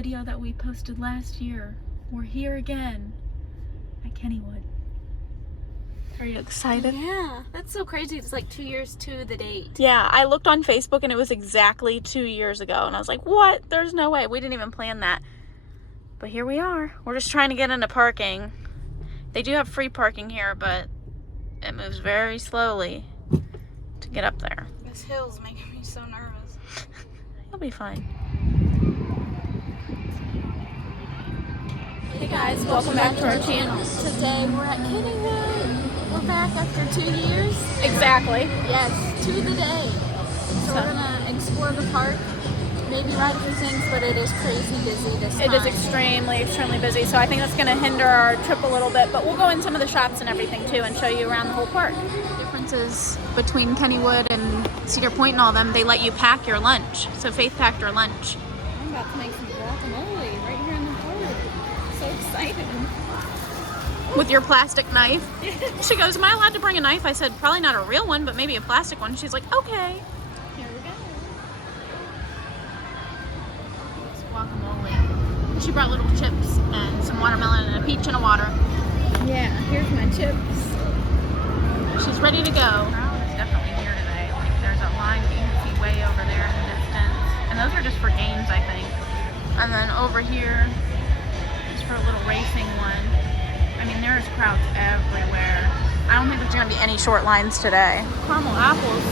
video that we posted last year. We're here again at Kennywood. Are you excited? Yeah, that's so crazy. It's like 2 years to the date. Yeah, I looked on Facebook and it was exactly 2 years ago. And I was like, what? There's no way. We didn't even plan that. But here we are. We're just trying to get into parking. They do have free parking here, but it moves very slowly to get up there. This hill's making me so nervous. You'll be fine. Hey guys, welcome back to our channel. Today we're at Kennywood. We're back after 2 years. Exactly. Yes, to the day. So we're gonna explore the park, maybe ride a few things, but it is crazy busy this time. It is extremely busy, so I think that's going to hinder our trip a little bit, but we'll go in some of the shops and everything too and show you around the whole park. Differences between Kennywood and Cedar Point and all them, they let you pack your lunch. So Faith packed her lunch. I'm about to make some guacamole right here in the park. So excited. With your plastic knife. She goes, am I allowed to bring a knife? I said, probably not a real one, but maybe a plastic one. She's like, okay. Here we go. Guacamole. She brought little chips and some watermelon and a peach and a water. Yeah, here's my chips. She's ready to go. The crowd is definitely here today. Like there's a line that you can see way over there in the distance. And those are just for games, I think. And then over here is for a little racing one. I mean, there's crowds everywhere. I don't think there's gonna be any short lines today. Caramel apples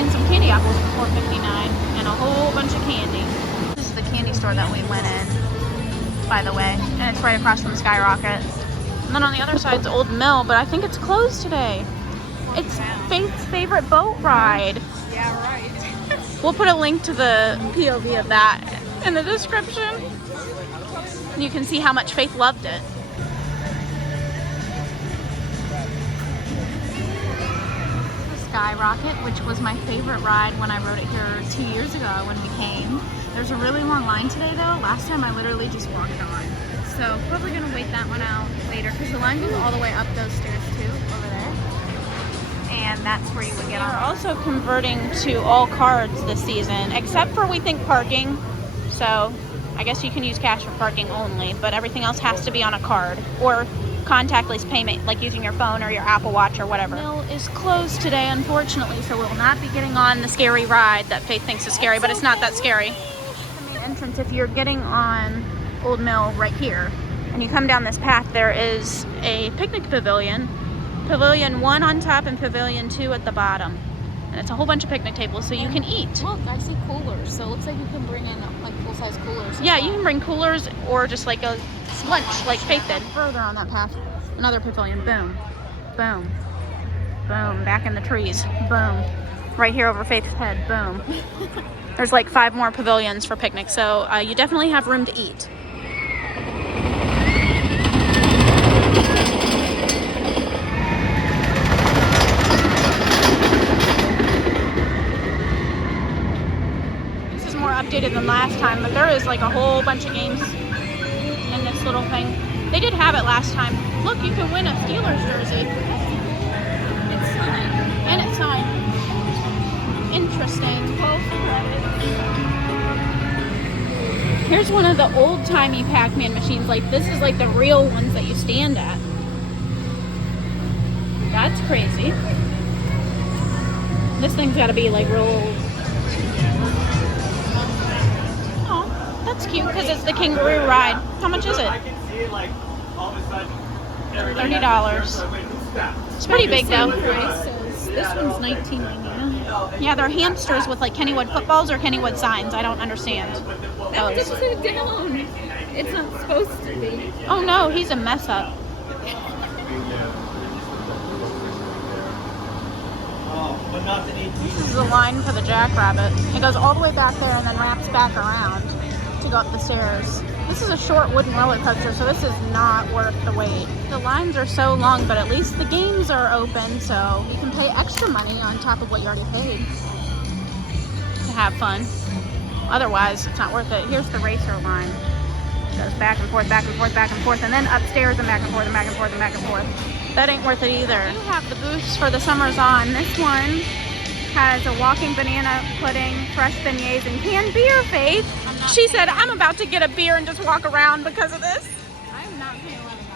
and some candy apples for $4.59 and a whole bunch of candy. This is the candy store that we went in, by the way, and it's right across from Skyrocket. And then on the other side's Old Mill, but I think it's closed today. It's Faith's favorite boat ride. Yeah, right. We'll put a link to the POV of that in the description. You can see how much Faith loved it. Skyrocket, which was my favorite ride when I rode it here 2 years ago when we came. There's a really long line today though. Last time I literally just walked on. So probably gonna wait that one out later because the line goes all the way up those stairs too, over there. And that's where you would get on. We're also converting to all cards this season, except for we think parking. So I guess you can use cash for parking only, but everything else has to be on a card or contactless payment, like using your phone or your Apple Watch or whatever. Mill is closed today, unfortunately, so we'll not be getting on the scary ride that Faith thinks is scary, but it's not that scary. The main entrance, if you're getting on Old Mill right here, and you come down this path, there is a picnic pavilion. Pavilion 1 on top and Pavilion 2 at the bottom. And it's a whole bunch of picnic tables, so you can eat. Look, I see coolers, so it looks like you can bring in like full-size coolers. Yeah, you can bring coolers or just like a lunch, like Faith did. Further on that path, another pavilion. Boom, boom, boom. Back in the trees. Boom. Right here over Faith's head. Boom. There's like 5 more pavilions for picnics, so you definitely have room to eat. This is more updated than last time, but there is like a whole bunch of games in this little thing. They did have it last time. Look, you can win a Steelers jersey. It's signed. And it's signed. Interesting. 12 credits. Here's one of the old-timey Pac-Man machines. Like, this is like the real ones that you stand at. That's crazy. This thing's got to be like real old. Oh, that's cute because it's the kangaroo ride. How much is it? $30. It's pretty big though. This one's $19.99. Yeah, they're hamsters with like Kennywood footballs or Kennywood signs. I don't understand That those. just sit down. It's not supposed to be. Oh no, he's a mess up. This is the line for the jackrabbit. It goes all the way back there and then wraps back around to go up the stairs. This is a short wooden roller coaster, so this is not worth the wait. The lines are so long, but at least the games are open, so you can pay extra money on top of what you already paid to have fun. Otherwise, it's not worth it. Here's the racer line. It goes back and forth, back and forth, back and forth, and then upstairs and back and forth and back and forth and back and forth. That ain't worth it either. You have the booths for the Summers On. This one has a walking banana pudding, fresh beignets, and canned beer, Faith. On She said, I'm about to get a beer and just walk around because of this. I'm not going to let it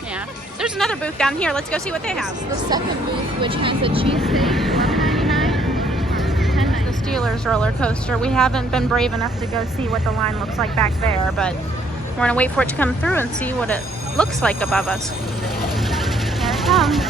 go. Yeah. There's another booth down here. Let's go see what they have. The second booth, which has a cheesesteak, $1.99. The Steelers roller coaster. We haven't been brave enough to go see what the line looks like back there, but we're going to wait for it to come through and see what it looks like above us. Here it comes.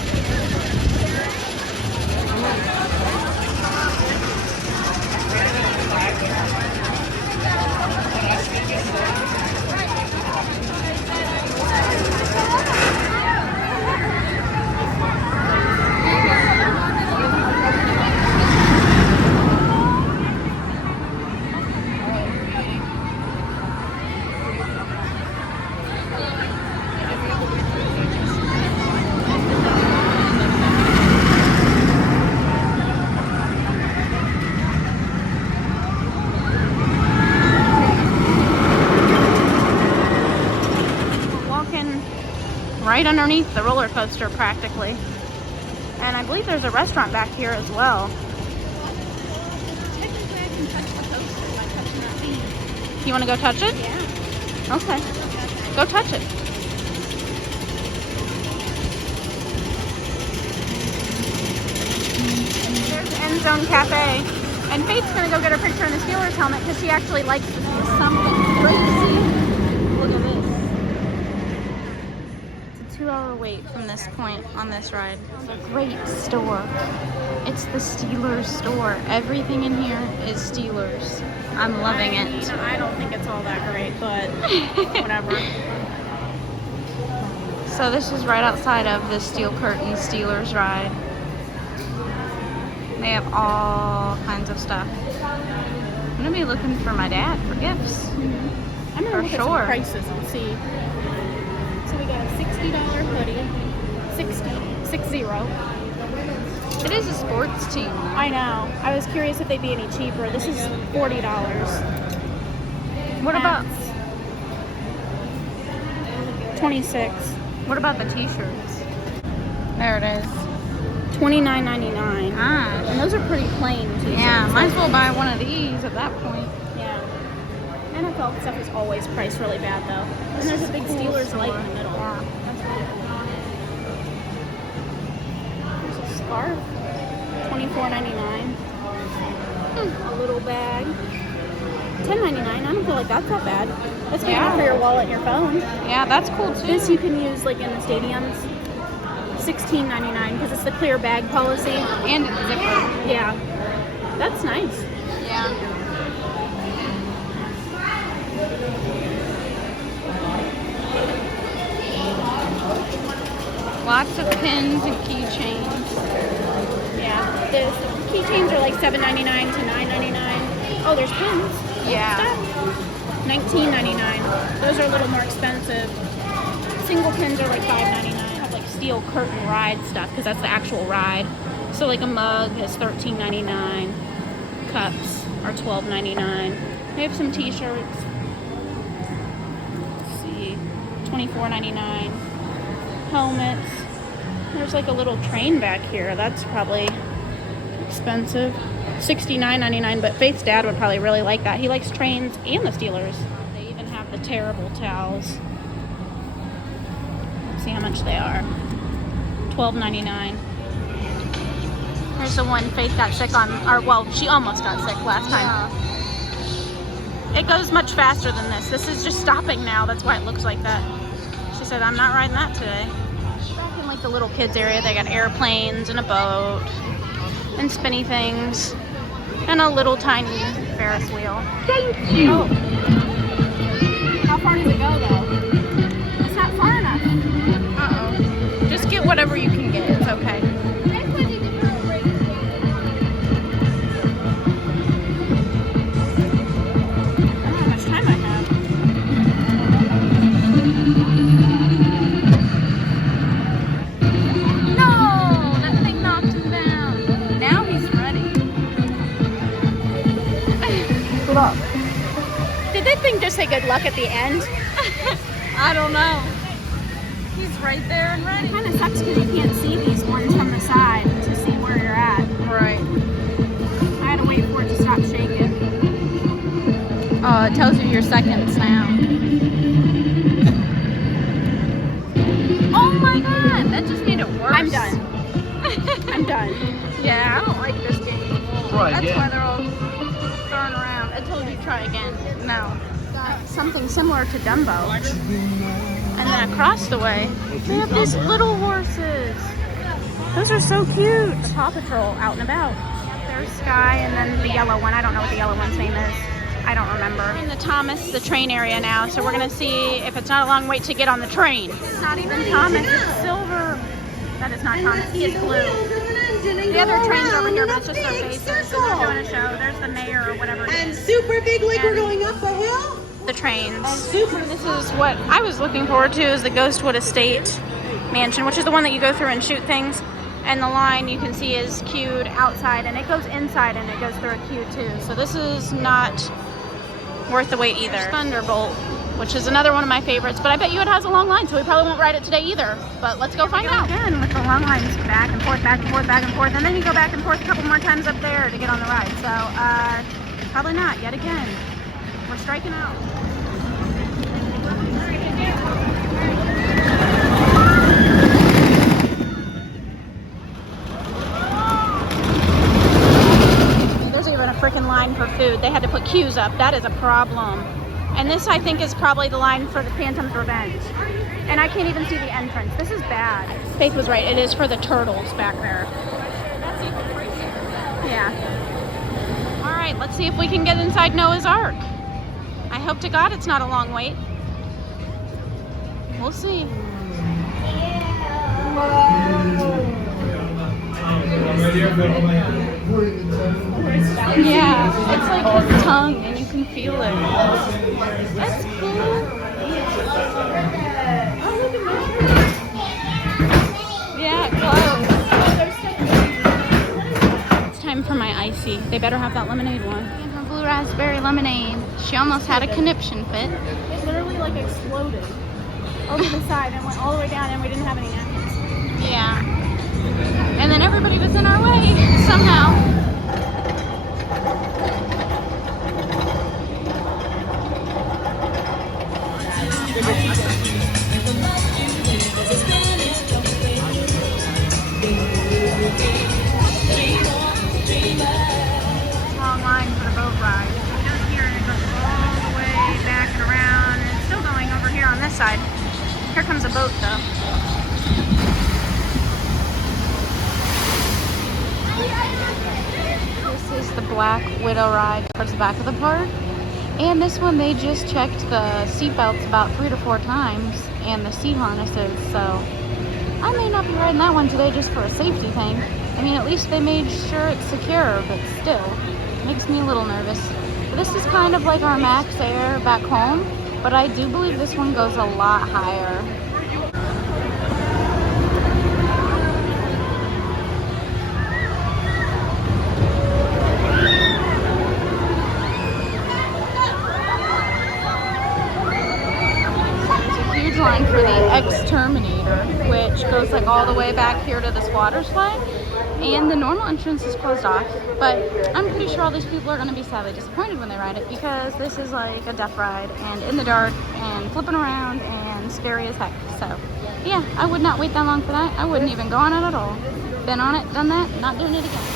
Right underneath the roller coaster practically. And I believe there's a restaurant back here as well. Technically, I can touch the coaster by touching that thing. You want to go touch it? Yeah. Okay. Go touch it. There's End Zone Cafe. And Faith's going to go get her picture in the Steelers helmet because she actually likes to see something crazy. Look at this. 2-hour wait from this point on this ride. It's a great store. It's the Steelers store. Everything in here is Steelers. I'm loving it. I don't think it's all that great, but whatever. So this is right outside of the Steel Curtain Steelers ride. They have all kinds of stuff. I'm gonna be looking for my dad for gifts. I'm gonna For look at sure. some prices and see. So we got a $60 hoodie. 60. It is a sports team. I know. I was curious if they'd be any cheaper. This is $40. What about 26. what about the t-shirts? There it is. $29.99. Gosh. And those are pretty plain t-shirts. Yeah, might as well buy one of these at that point. Yeah. NFL stuff is always priced really bad though. And there's a big Steelers light in the middle. Yeah. That's really cool. There's a scarf. $24.99. A little bag. $10.99. I don't feel like that's that bad. That's good enough for your wallet and your phone. Yeah, that's cool too. This you can use like in the stadiums. $16.99 because it's the clear bag policy. And it's zipper. Yeah. That's nice. Yeah. Lots of pins and keychains. Yeah. The keychains are like $7.99 to $9.99. Oh, there's pins. Yeah. $19.99. Those are a little more expensive. Single pins are like $5.99. Have like steel curtain ride stuff because that's the actual ride. So like a mug is $13.99. Cups are $12.99. We have some t-shirts. Let's see. $24.99. Helmets. There's like a little train back here. That's probably expensive. $69.99, but Faith's dad would probably really like that. He likes trains and the Steelers. They even have the terrible towels. Let's see how much they are. $12.99. Here's the one Faith got sick on, or well, she almost got sick last time. It goes much faster than this. This is just stopping now. That's why it looks like that. She said, I'm not riding that today. Back in like the little kids area, they got airplanes and a boat and spinny things and a little tiny Ferris wheel. Thank you. Oh. How far does it go though? It's not far enough. Uh-oh. Just get whatever you can get. It's okay. Did that thing just say good luck at the end? I don't know. He's right there and ready. It kind of sucks because you can't see these ones from the side to see where you're at. Right. I had to wait for it to stop shaking. Oh, Oh, it tells you your seconds now. Oh my god, that just made it worse. I'm done. I'm done. Yeah, I don't like this game. That's why they're all thrown around. I told you to try again. No. Got something similar to Dumbo. And then across the way, they have these little horses. Those are so cute. The Paw Patrol out and about. There's Sky and then the yellow one. I don't know what the yellow one's name is. I don't remember. We're in the Thomas, the train area now, so we're gonna see if it's not a long wait to get on the train. It's not even Thomas, it's Silver. That is not Thomas, he is blue. The other trains over here, but it's just their faces, and they're doing a show. There's the mayor or whatever it And is. super big like we're going up a hill. The trains. This is what I was looking forward to, is the Ghostwood Estate Mansion, which is the one that you go through and shoot things. And the line you can see is queued outside, and it goes inside and it goes through a queue too. So this is not worth the wait either. There's Thunderbolt, which is another one of my favorites, but I bet you it has a long line, so we probably won't ride it today either. But let's go find out. Again, with the long lines back and forth, back and forth, back and forth, and then you go back and forth a couple more times up there to get on the ride. So probably not yet again. We're striking out. There's even a freaking line for food. They had to put queues up. That is a problem. And this, I think, is probably the line for the Phantom's Revenge. And I can't even see the entrance. This is bad. Faith was right. It is for the turtles back there. Yeah. All right, let's see if we can get inside Noah's Ark. I hope to God it's not a long wait. We'll see. Yeah, it's like his tongue and you can feel it. That's cool. Yeah, close. It's time for my icy. They better have that lemonade one. And her blue raspberry lemonade. She almost had a conniption fit. It literally like exploded over the side and went all the way down, and we didn't have any napkins. Yeah. And then everybody was in our way somehow. Long line for the boat ride. It goes here and it goes all the way back and around, and it's still going over here on this side. Here comes a boat though. This is the Black Widow ride towards the back of the park. And this one, they just checked the seat belts about 3 to 4 times and the seat harnesses, so I may not be riding that one today just for a safety thing. I mean, at least they made sure it's secure, but still, it makes me a little nervous. But this is kind of like our Max Air back home, but I do believe this one goes a lot higher. Line for the Exterminator, which goes like all the way back here to this water slide, and the normal entrance is closed off, but I'm pretty sure all these people are going to be sadly disappointed when they ride it, because this is like a death ride and in the dark and flipping around and scary as heck. So yeah, I would not wait that long for that. I wouldn't even go on it at all. Been on it, done that, not doing it again.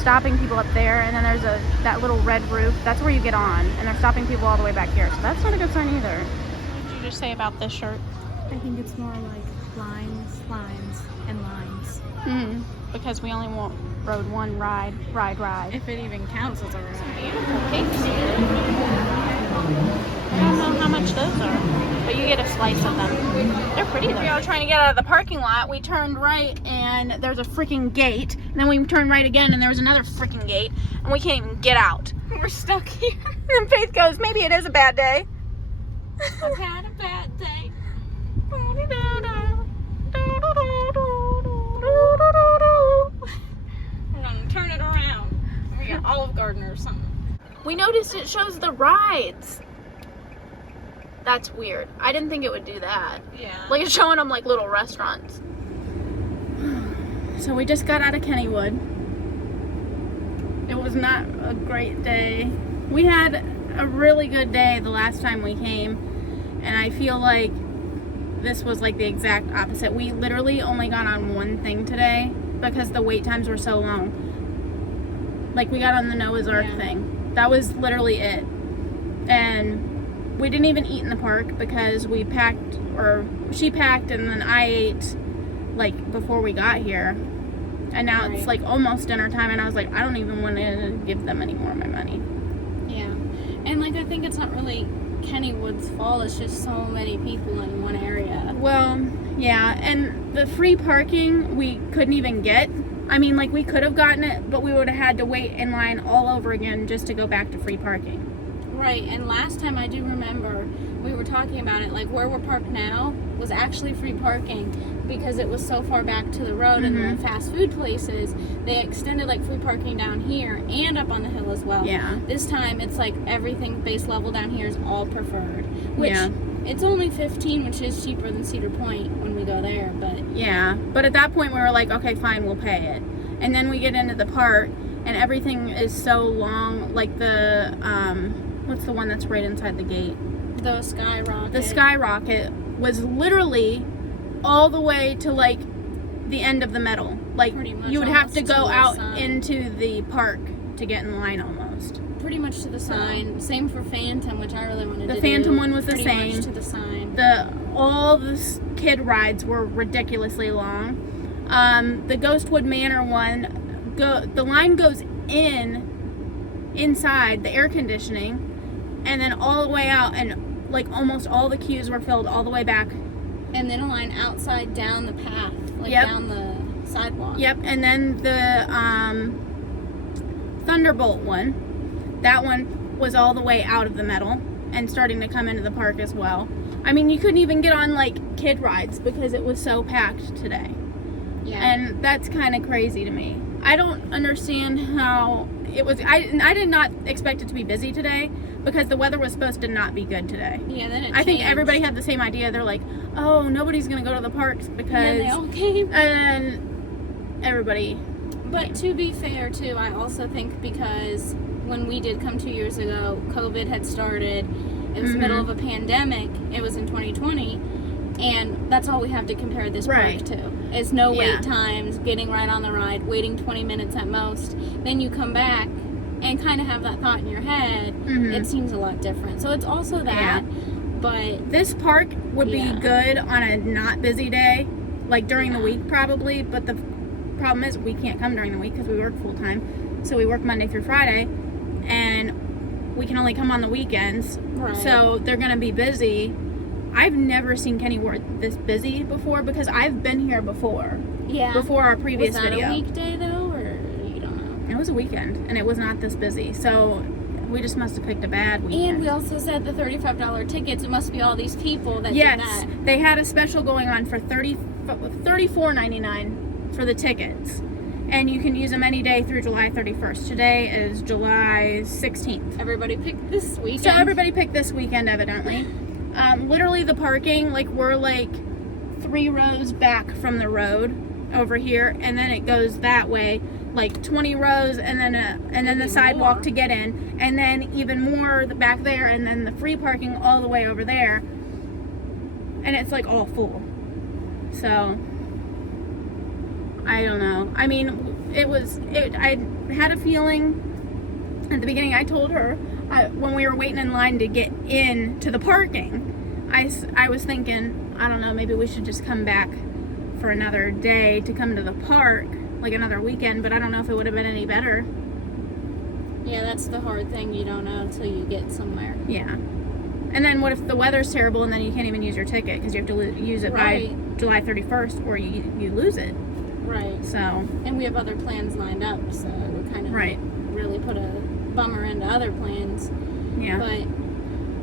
Stopping people up there, and then there's that little red roof. That's where you get on, and they're stopping people all the way back here. So that's not a good sign either. What did you just say about this shirt? I think it's more like lines, lines, and lines. Because we only rode one ride. If it even counts as a ride. Beautiful cakes here. I don't know how much those are, but you get a slice of them. They're pretty though. We were trying to get out of the parking lot. We turned right and there's a freaking gate. And then we turned right again and there was another freaking gate. And we can't even get out. We're stuck here. And Faith goes, maybe it is a bad day. I've had a bad day. We're gonna turn it around. We got Olive Garden or something. We noticed it shows the rides. That's weird. I didn't think it would do that. Yeah. Like it's showing them like little restaurants. So we just got out of Kennywood. It was not a great day. We had a really good day the last time we came, and I feel like this was like the exact opposite. We literally only got on one thing today because the wait times were so long. Like we got on the Noah's Ark thing. That was literally it. And we didn't even eat in the park because we packed, or she packed, and then I ate like before we got here. And now it's like almost dinner time, and I was like, I don't even want to give them any more of my money. Yeah. And like I think it's not really Kennywood's fault, it's just so many people in one area. Well, yeah, and the free parking we couldn't even get. I mean, like we could have gotten it, but we would have had to wait in line all over again just to go back to free parking. Right, and last time I do remember we were talking about it, like where we're parked now was actually free parking because it was so far back to the road and the fast food places, they extended like free parking down here and up on the hill as well. Yeah. This time it's like everything base level down here is all preferred, which it's only $15, which is cheaper than Cedar Point when we go there, but yeah, but at that point we were like, okay, fine, we'll pay it. And then we get into the park and everything is so long, like the what's the one that's right inside the gate? the Skyrocket. The Skyrocket was literally all the way to like the end of the metal. Like Pretty much you would have almost to to go the out sign. into the park to get in line almost. Pretty much to the sign. Same for Phantom, which I really wanted to do. The Phantom one was the Pretty same. much to the sign. All the kid rides were ridiculously long. The Ghostwood Manor one, the line goes inside the air conditioning, and then all the way out, and like almost all the queues were filled all the way back. And then a line outside down the path, like Yep. down the sidewalk. Yep, and then the Thunderbolt one, that one was all the way out of the metal and starting to come into the park as well. I mean, you couldn't even get on like kid rides because it was so packed today. Yeah. And that's kind of crazy to me. I don't understand how it was. I did not expect it to be busy today because the weather was supposed to not be good today. Yeah, then it I think changed. everybody had the same idea. They're like, oh, nobody's going to go to the parks because... And then they all came. And then everybody... But to be fair, too, I also think because when we did come 2 years ago, COVID had started. It was the middle of a pandemic. It was in 2020. And that's all we have to compare this Right. park to. Is no Yeah. wait times, getting right on the ride, waiting 20 minutes at most. Then you come back and kind of have that thought in your head. It seems a lot different. So it's also that. Yeah. But This park would be Yeah. good on a not busy day, like during the week probably, but the problem is we can't come during the week because we work full time. So we work Monday through Friday, and we can only come on the weekends. Right. So they're going to be busy. I've never seen Kennywood this busy before because I've been here before. yeah. Before our previous was that video. a weekday though, or you don't know? It was a weekend, and it was not this busy. So we just must have picked a bad weekend. And we also said the $35 tickets. It must be all these people that Yes, did that. they had a special going on for $34.99 for the tickets, and you can use them any day through July 31st. Today is July 16th. Everybody picked this weekend. So everybody picked this weekend, evidently. Literally, the parking, like we're like 3 rows back from the road over here, and then it goes that way, like 20 rows, and then the sidewalk more. to get in, and then even more back there, and then the free parking all the way over there, and it's like all full. So I don't know. I mean, I had a feeling at the beginning. I told her when we were waiting in line to get into the parking, I was thinking, I don't know, maybe we should just come back for another day to come to the park, like another weekend, but I don't know if it would have been any better. Yeah, that's the hard thing. You don't know until you get somewhere. Yeah. And then what if the weather's terrible and then you can't even use your ticket because you have to use it Right. by July 31st or you lose it. Right. So, And we have other plans lined up, so we kind of Right. really put a bummer into other plans. Yeah. But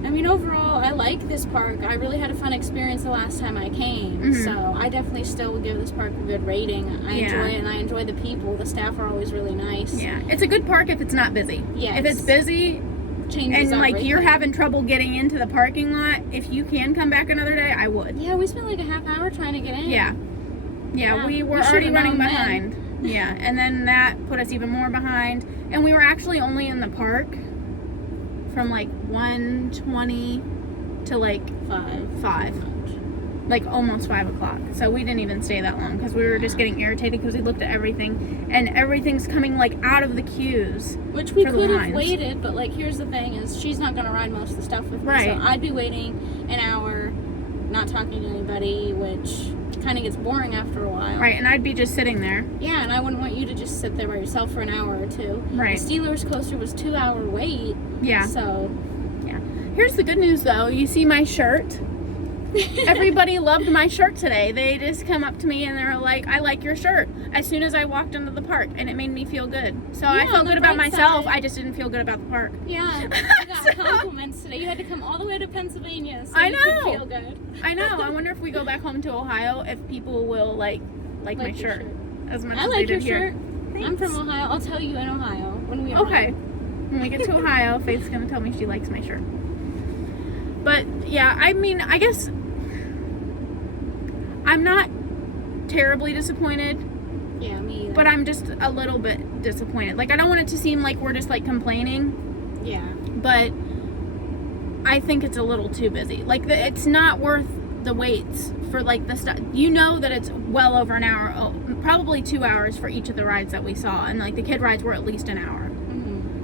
I mean, overall, I like this park. I really had a fun experience the last time I came. So I definitely still would give this park a good rating. I enjoy it, and I enjoy the people. The staff are always really nice. Yeah. It's a good park if it's not busy. Yes. If it's busy Changes and, like, everything. you're having trouble getting into the parking lot, if you can come back another day, I would. Yeah, we spent like a half hour trying to get in. Yeah. Yeah, we were already running behind. Yeah, and then that put us even more behind. And we were actually only in the park from like 1:20 to like 5. Like almost 5 o'clock. So we didn't even stay that long because we were just getting irritated because we looked at everything and everything's coming like out of the queues. Which we for the could have lines. waited, but like here's the thing is she's not going to ride most of the stuff with me. Right. So I'd be waiting an hour, not talking to anybody, which kind of gets boring after a while. Right, and I'd be just sitting there. Yeah, and I wouldn't want you to just sit there by yourself for an hour or two. Right. The Steelers coaster was 2-hour wait. Yeah. So Here's the good news though. You see my shirt? Everybody loved my shirt today. They just come up to me and they're like, I like your shirt, as soon as I walked into the park, and it made me feel good. So I felt good about myself. I just didn't feel good about the park. Yeah, I got compliments today. You had to come all the way to Pennsylvania so you could feel good. I know. I wonder if we go back home to Ohio, if people will like my your shirt as much I as like they your did here. shirt. I'm from Ohio. I'll tell you in Ohio when we Okay. When we get to Ohio, Faith's gonna tell me she likes my shirt. But yeah, I mean, I guess I'm not terribly disappointed. Yeah, me either. But I'm just a little bit disappointed. Like, I don't want it to seem like we're just like complaining. Yeah. But I think it's a little too busy. Like, it's not worth the waits for like the stuff. You know that it's well over an hour, probably 2 hours for each of the rides that we saw, and like the kid rides were at least an hour.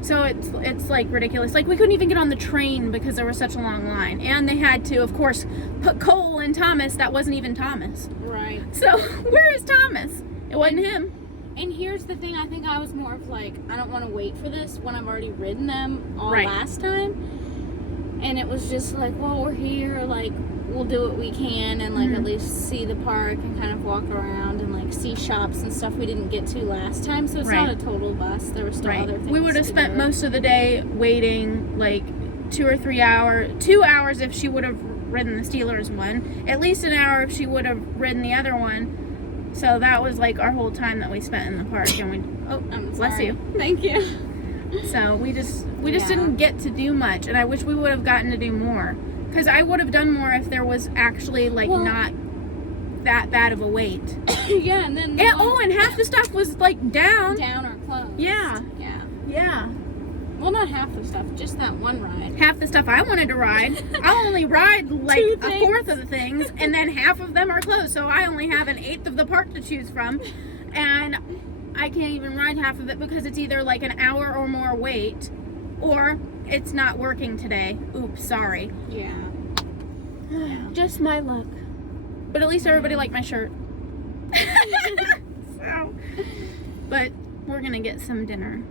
So it's like ridiculous. Like, we couldn't even get on the train because there was such a long line, and they had to, of course, put Cole and Thomas. That wasn't even Thomas. Right. So where is Thomas? It wasn't him. And here's the thing, I think I was more of like, I don't want to wait for this when I've already ridden them all last time. And it was just like, well, we're here, like, we'll do what we can and like at least see the park and kind of walk around and like see shops and stuff we didn't get to last time. So it's not a total bust. There were still other things. We would have spent most of the day waiting, like 2 or 3 hours. 2 hours if she would have ridden the Steelers one. At least an hour if she would have ridden the other one. So that was like our whole time that we spent in the park. And we, bless you. Thank you. So we just didn't get to do much, and I wish we would have gotten to do more. Because I would have done more if there was actually like not that bad of a wait. Yeah, and then and half the stuff was like down or closed. Yeah. Yeah. Well, not half the stuff, just that one ride. Half the stuff I wanted to ride. I'll only ride like a fourth of the things, and then half of them are closed. So I only have an eighth of the park to choose from, and I can't even ride half of it because it's either like an hour or more wait, or it's not working today. Oops, sorry. Yeah. Just my luck. But at least everybody liked my shirt. So, but we're gonna get some dinner,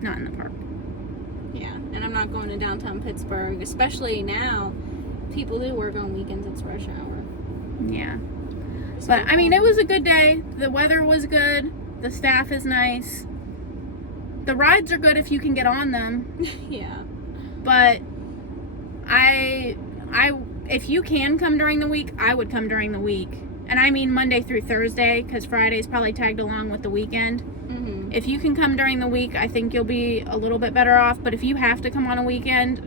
not in the park. Yeah, and I'm not going to downtown Pittsburgh, especially now. People do work on weekends. It's rush hour. Yeah. But I mean, it was a good day. The weather was good. The staff is nice. The rides are good if you can get on them. Yeah. But if you can come during the week, I would come during the week. And I mean Monday through Thursday, because Friday's probably tagged along with the weekend. Mm-hmm. If you can come during the week, I think you'll be a little bit better off. But if you have to come on a weekend,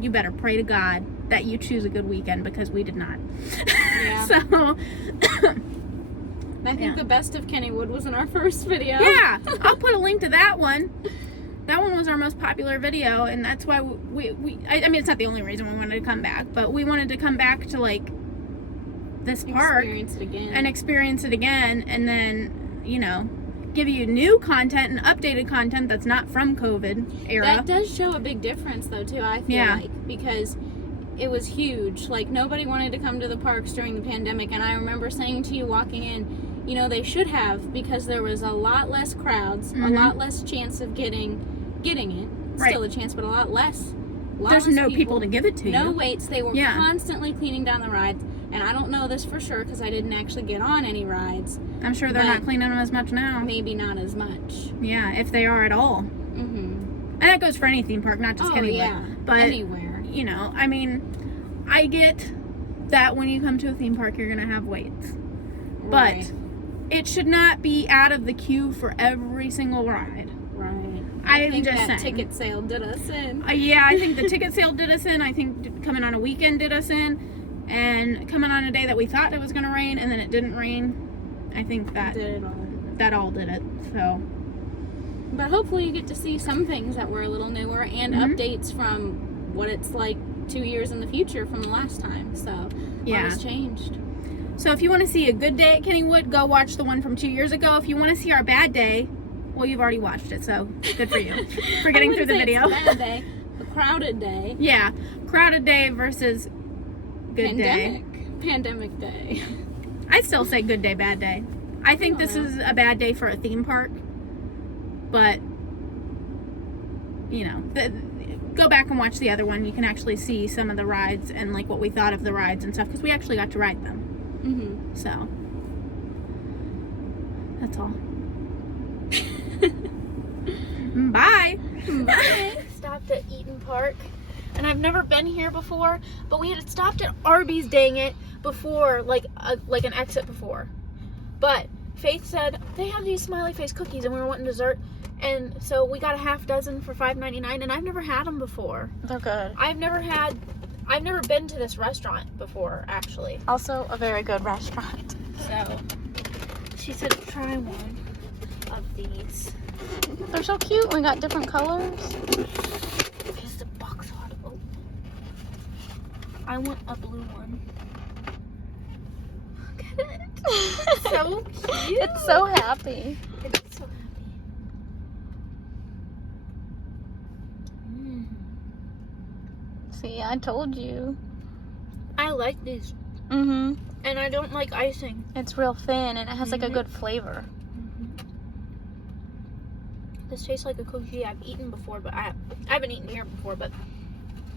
you better pray to God that you choose a good weekend, because we did not. Yeah. So I think the best of Kennywood was in our first video. Yeah, I'll put a link to that one. That one was our most popular video, and that's why I mean, it's not the only reason we wanted to come back, but we wanted to come back to like this park and experience it again, and then, you know, give you new content and updated content that's not from COVID era. That does show a big difference though too, I feel like, because it was huge. Like, nobody wanted to come to the parks during the pandemic, and I remember saying to you walking in, you know, they should have, because there was a lot less crowds, a lot less chance of getting it. Still a chance, but a lot less. There's no people to give it to. No waits. They were constantly cleaning down the rides, and I don't know this for sure because I didn't actually get on any rides. I'm sure they're not cleaning them as much now. Maybe not as much. Yeah, if they are at all. And that goes for any theme park, not just Kennywood. Yeah. But, Anywhere. you know, I mean, I get that when you come to a theme park, you're going to have waits. Right. But it should not be out of the queue for every single ride. Right. I'm think just that saying. ticket sale did us in. Yeah, I think the ticket sale did us in. I think coming on a weekend did us in. And coming on a day that we thought it was going to rain and then it didn't rain, I think that Did it all. that all did it. So, But hopefully you get to see some things that were a little newer and updates from what it's like 2 years in the future from the last time. So, yeah. what has changed? So if you want to see a good day at Kennywood, go watch the one from 2 years ago. If you want to see our bad day, well, you've already watched it, so good for you for getting through the video. It's a bad day, a crowded day. Yeah, crowded day versus good day. Pandemic day. I still say good day, bad day. I think this is a bad day for a theme park, but you know, go back and watch the other one. You can actually see some of the rides and like what we thought of the rides and stuff because we actually got to ride them. So that's all. Bye. Bye. Stopped at Eaton Park, and I've never been here before, but we had stopped at Arby's, dang it, before, like an exit before. But Faith said they have these smiley face cookies, and we were wanting dessert, and so we got a half dozen for $5.99, and I've never had them before. They're good. I've never been to this restaurant before, actually. Also, a very good restaurant. So she said try one of these. They're so cute. We got different colors. Is the box hard to open? I want a blue one. Look at it. It's so cute. It's so happy. It's so happy. See, I told you. I like these, Mm-hmm. and I don't like icing. It's real thin and it has like a good flavor. This tastes like a cookie I've eaten before, but I haven't eaten here before, but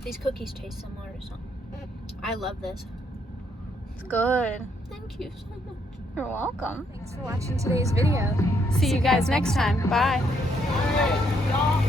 these cookies taste similar to something. I love this. It's good. Thank you so much. You're welcome. Thanks for watching today's video. See you guys next time. Bye. Y'all